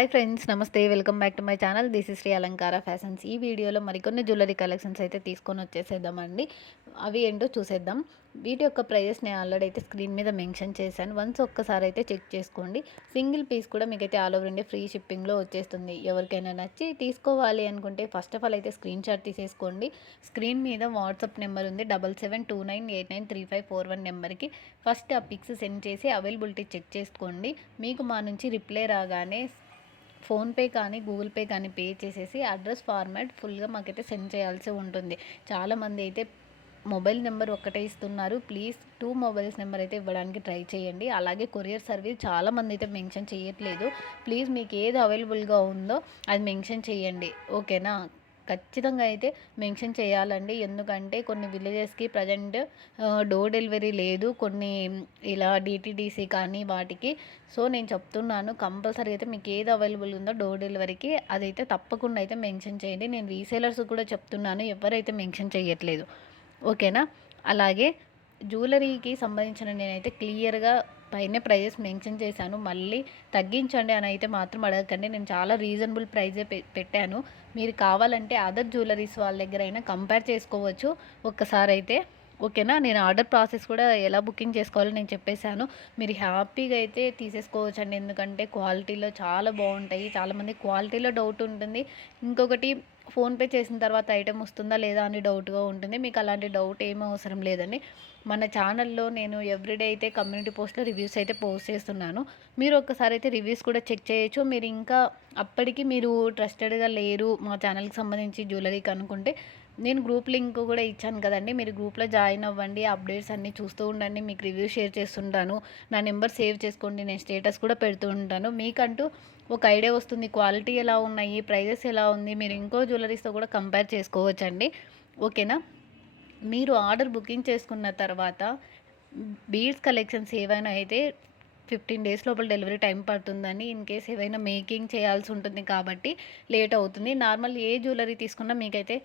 Hi friends, నమస్తే. Welcome back to my channel. This is Shri Alankara fashions. ఈ వీడియోలో మరికొన్ని జ్యువెలరీ కలెక్షన్స్ అయితే తీసుకొని వచ్చేసేద్దామండి. అవి ఏంటో చూసేద్దాం. వీటి యొక్క ప్రైజెస్ నేను ఆల్రెడీ అయితే స్క్రీన్ మీద మెన్షన్ చేశాను. వన్స్ ఒక్కసారి అయితే చెక్ చేసుకోండి. సింగిల్ పీస్ కూడా మీకైతే ఆల్ ఓవర్ ఇండియా ఫ్రీ షిప్పింగ్లో వచ్చేస్తుంది. ఎవరికైనా నచ్చి తీసుకోవాలి అనుకుంటే ఫస్ట్ ఆఫ్ ఆల్ అయితే స్క్రీన్ షాట్ తీసేసుకోండి. స్క్రీన్ మీద వాట్సాప్ నెంబర్ ఉంది 7729893541 నెంబర్కి ఫస్ట్ ఆ పిక్స్ సెండ్ చేసి అవైలబిలిటీ చెక్ చేసుకోండి. మీకు మా నుంచి రిప్లై రాగానే ఫోన్పే కానీ గూగుల్ పే కానీ పే చేసేసి అడ్రస్ ఫార్మాట్ ఫుల్గా మాకైతే సెండ్ చేయాల్సి ఉంటుంది. చాలామంది అయితే మొబైల్ నెంబర్ ఒక్కటే ఇస్తున్నారు. ప్లీజ్ 2 మొబైల్స్ నెంబర్ అయితే ఇవ్వడానికి ట్రై చేయండి. అలాగే కొరియర్ సర్వీస్ చాలామంది అయితే మెన్షన్ చేయట్లేదు. ప్లీజ్ మీకు ఏది అవైలబుల్గా ఉందో అది మెన్షన్ చేయండి, ఓకేనా? ఖచ్చితంగా అయితే మెన్షన్ చేయాలండి. ఎందుకంటే కొన్ని విలేజెస్కి ప్రజెంట్ డోర్ డెలివరీ లేదు, కొన్ని ఇలా డిటీడీసీ కానీ వాటికి. సో నేను చెప్తున్నాను, కంపల్సరీ అయితే మీకు ఏది అవైలబుల్ ఉందో డోర్ డెలివరీకి అదైతే తప్పకుండా అయితే మెన్షన్ చేయండి. నేను రీసేలర్స్ కూడా చెప్తున్నాను, ఎవరైతే మెన్షన్ చేయట్లేదు, ఓకేనా? అలాగే జ్యువెలరీకి సంబంధించిన నేనైతే క్లియర్గా పైన ప్రైజెస్ మెన్షన్ చేశాను. మళ్ళీ తగ్గించండి అని అయితే మాత్రం అడగకండి. నేను చాలా రీజనబుల్ ప్రైజే పెట్టాను. మీరు కావాలంటే అదర్ జ్యువెలరీస్ వాళ్ళ దగ్గర అయినా కంపేర్ చేసుకోవచ్చు ఒక్కసారి అయితే, ఓకేనా? నేను ఆర్డర్ ప్రాసెస్ కూడా ఎలా బుకింగ్ చేసుకోవాలో నేను చెప్పేశాను. మీరు హ్యాపీగా అయితే తీసేసుకోవచ్చండి. ఎందుకంటే క్వాలిటీలో చాలా బాగుంటాయి. చాలామంది క్వాలిటీలో డౌట్ ఉంటుంది. ఇంకొకటి, ఫోన్పే చేసిన తర్వాత ఐటెం వస్తుందా లేదా అని డౌట్గా ఉంటుంది. మీకు అలాంటి డౌట్ ఏమీ అవసరం లేదండి. మన ఛానల్లో నేను ఎవ్రీడే అయితే కమ్యూనిటీ పోస్ట్లో రివ్యూస్ అయితే పోస్ట్ చేస్తున్నాను. మీరు ఒక్కసారి అయితే రివ్యూస్ కూడా చెక్ చేయొచ్చు. మీరు ఇంకా అప్పటికి మీరు ట్రస్టెడ్గా లేరు మా ఛానల్కి సంబంధించి జ్యువెలరీకి అనుకుంటే, నేను గ్రూప్ లింక్ కూడా ఇచ్చాను కదండి, మీరు గ్రూప్లో జాయిన్ అవ్వండి. అప్డేట్స్ అన్నీ చూస్తూ ఉండండి. మీకు రివ్యూ షేర్ చేస్తుంటాను. నా నెంబర్ సేవ్ చేసుకోండి, నేను స్టేటస్ కూడా పెడుతూ ఉంటాను. మీకంటూ ఒక ఐడియా వస్తుంది, క్వాలిటీ ఎలా ఉన్నాయి, ప్రైజెస్ ఎలా ఉంది, మీరు ఇంకో జ్యువెలరీస్తో కూడా కంపేర్ చేసుకోవచ్చండి, ఓకేనా? మీరు ఆర్డర్ బుకింగ్ చేసుకున్న తర్వాత బీడ్స్ కలెక్షన్స్ ఏవైనా అయితే 15 డేస్ లోపల డెలివరీ టైం పడుతుందని, ఇన్ కేస్ ఏవైనా మేకింగ్ చేయాల్సి ఉంటుంది కాబట్టి లేట్ అవుతుంది. నార్మల్ ఏ జ్యువెలరీ తీసుకున్నా మీకైతే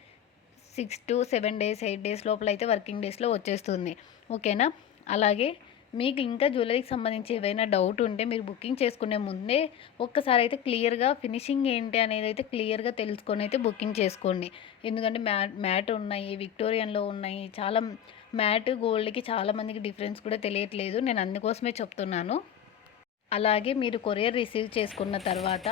6 to 7 డేస్ 8 డేస్ లోపల అయితే వర్కింగ్ డేస్లో వచ్చేస్తుంది, ఓకేనా? అలాగే మీకు ఇంకా జ్యువెలరీకి సంబంధించి ఏవైనా డౌట్ ఉంటే మీరు బుకింగ్ చేసుకునే ముందే ఒక్కసారి అయితే క్లియర్గా ఫినిషింగ్ ఏంటి అనేది అయితే క్లియర్గా తెలుసుకొని అయితే బుకింగ్ చేసుకోండి. ఎందుకంటే మ్యాట్ ఉన్నాయి, విక్టోరియన్లో ఉన్నాయి. చాలా మ్యాట్ గోల్డ్కి చాలామందికి డిఫరెన్స్ కూడా తెలియట్లేదు. నేను అందుకోసమే చెప్తున్నాను. అలాగే మీరు కొరియర్ రిసీవ్ చేసుకున్న తర్వాత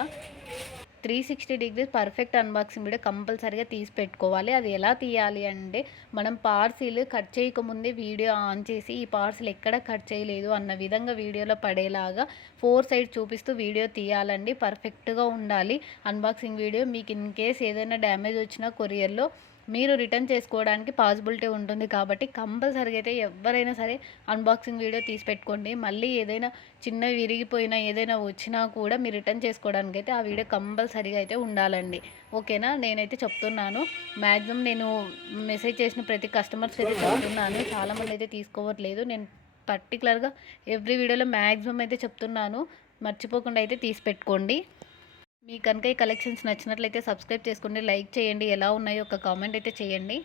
360 డిగ్రీస్ పర్ఫెక్ట్ అన్బాక్సింగ్ వీడియో కంపల్సరీగా తీసి పెట్టుకోవాలి. అది ఎలా తీయాలి అంటే, మనం పార్సిల్ కట్ చేయకముందే వీడియో ఆన్ చేసి ఈ పార్సిల్ ఎక్కడ కట్ చేయలేదు అన్న విధంగా వీడియోలో పడేలాగా 4 సైడ్ చూపిస్తూ వీడియో తీయాలండి. పర్ఫెక్ట్గా ఉండాలి అన్బాక్సింగ్ వీడియో. మీకు ఇన్ కేస్ ఏదైనా డ్యామేజ్ వచ్చినా కొరియర్లో మీరు రిటర్న్ చేసుకోవడానికి పాసిబిలిటీ ఉంటుంది. కాబట్టి కంపల్సరీగా అయితే ఎవరైనా సరే అన్బాక్సింగ్ వీడియో తీసి పెట్టుకోండి. మళ్ళీ ఏదైనా చిన్న విరిగిపోయినా ఏదైనా వచ్చినా కూడా మీరు రిటర్న్ చేసుకోవడానికి అయితే ఆ వీడియో కంపల్సరీగా అయితే ఉండాలండి, ఓకేనా? నేనైతే చెప్తున్నాను. మ్యాక్సిమం నేను మెసేజ్ చేసిన ప్రతి కస్టమర్స్ అయితే చెప్తున్నాను. చాలామంది అయితే తీసుకోవట్లేదు. నేను పర్టికులర్గా ఎవ్రీ వీడియోలో మ్యాక్సిమం అయితే చెప్తున్నాను. మర్చిపోకుండా అయితే తీసి పెట్టుకోండి. మీకు కనుక ఈ కలెక్షన్స్ నచ్చినట్లయితే సబ్స్క్రైబ్ చేసుకోండి, లైక్ చేయండి, ఎలా ఉన్నాయో ఒక కామెంట్ అయితే చేయండి.